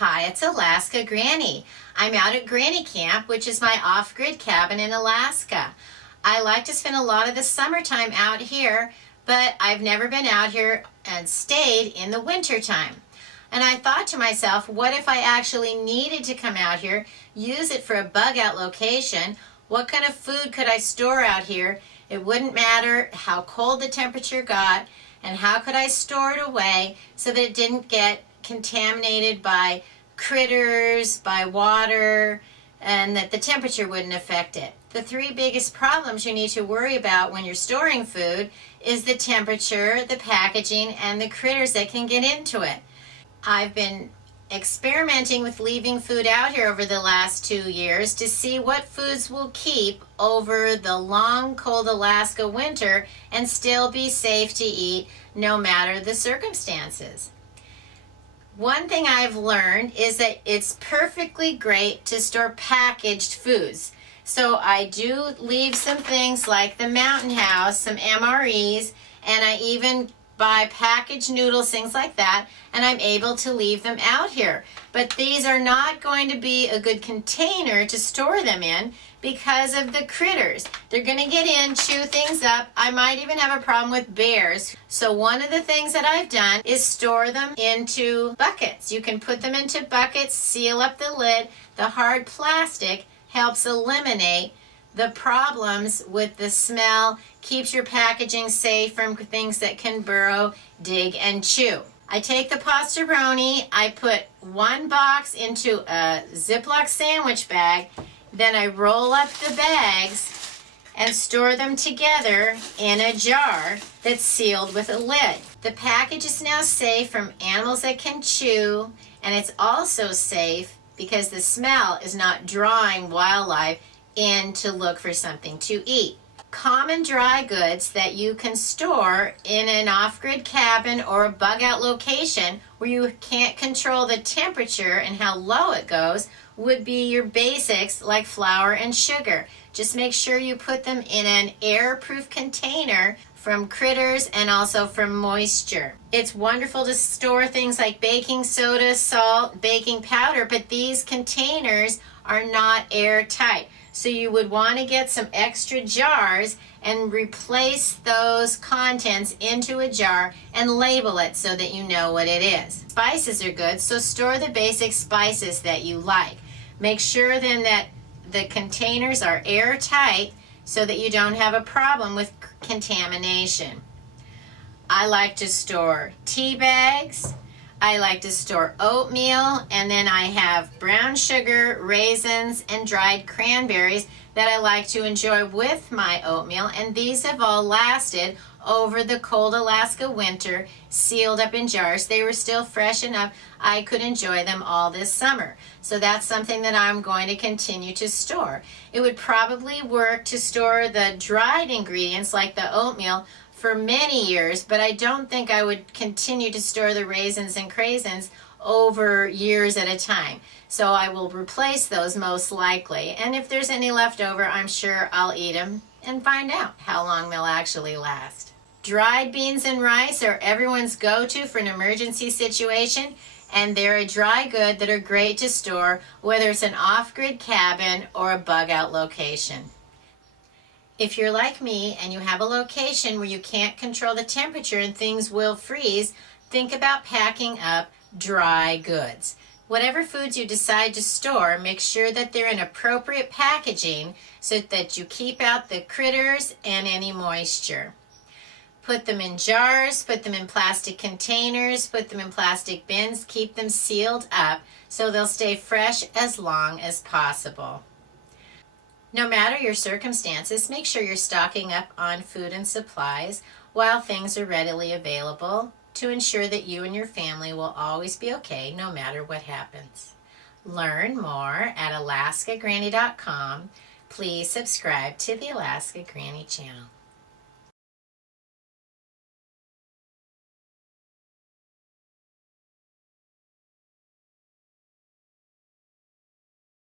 Hi, it's Alaska Granny. I'm out at Granny Camp, which is my off-grid cabin in Alaska. I like to spend a lot of the summertime out here, but I've never been out here and stayed in the wintertime. And I thought to myself, what if I actually needed to come out here, use it for a bug out location? What kind of food could I store out here? It wouldn't matter how cold the temperature got, and how could I store it away so that it didn't get contaminated by critters, by water, and that the temperature wouldn't affect it. The three biggest problems you need to worry about when you're storing food is the temperature, the packaging, and the critters that can get into it. I've been experimenting with leaving food out here over the last 2 years to see what foods will keep over the long, cold Alaska winter and still be safe to eat no matter the circumstances. One thing I've learned is that it's perfectly great to store packaged foods. So I do leave some things like the Mountain House, some MREs, and I even buy packaged noodles, things like that, and I'm able to leave them out here. But these are not going to be a good container to store them in because of the critters. They're going to get in, chew things up. I might even have a problem with bears. So one of the things that I've done is store them into buckets. You can put them into buckets, seal up the lid. The hard plastic helps eliminate the problems with the smell, keeps your packaging safe from things that can burrow, dig, and chew. I take the pastaroni, I put one box into a Ziploc sandwich bag, then I roll up the bags and store them together in a jar that's sealed with a lid. The package is now safe from animals that can chew, and it's also safe because the smell is not drawing wildlife in to look for something to eat. Common dry goods that you can store in an off-grid cabin or a bug-out location where you can't control the temperature and how low it goes would be your basics like flour and sugar. Just make sure you put them in an air-proof container from critters and also from moisture. It's wonderful to store things like baking soda, salt, baking powder, but these containers are not airtight. So you would want to get some extra jars and replace those contents into a jar and label it so that you know what it is. Spices are good, so store the basic spices that you like. Make sure then that the containers are airtight so that you don't have a problem with contamination. I like to store tea bags. I like to store oatmeal, and then I have brown sugar, raisins, and dried cranberries that I like to enjoy with my oatmeal, and these have all lasted over the cold Alaska winter, sealed up in jars. They were still fresh enough I could enjoy them all this summer. So that's something that I'm going to continue to store. It would probably work to store the dried ingredients like the oatmeal for many years, but I don't think I would continue to store the raisins and craisins over years at a time. So I will replace those most likely, and if there's any left over, I'm sure I'll eat them and find out how long they'll actually last. Dried beans and rice are everyone's go-to for an emergency situation, and they're a dry good that are great to store, whether it's an off-grid cabin or a bug-out location. If you're like me and you have a location where you can't control the temperature and things will freeze, think about packing up dry goods. Whatever foods you decide to store, make sure that they're in appropriate packaging so that you keep out the critters and any moisture. Put them in jars, put them in plastic containers, put them in plastic bins, keep them sealed up so they'll stay fresh as long as possible. No matter your circumstances, make sure you're stocking up on food and supplies while things are readily available to ensure that you and your family will always be okay no matter what happens. Learn more at alaskagranny.com. Please subscribe to the Alaska Granny channel.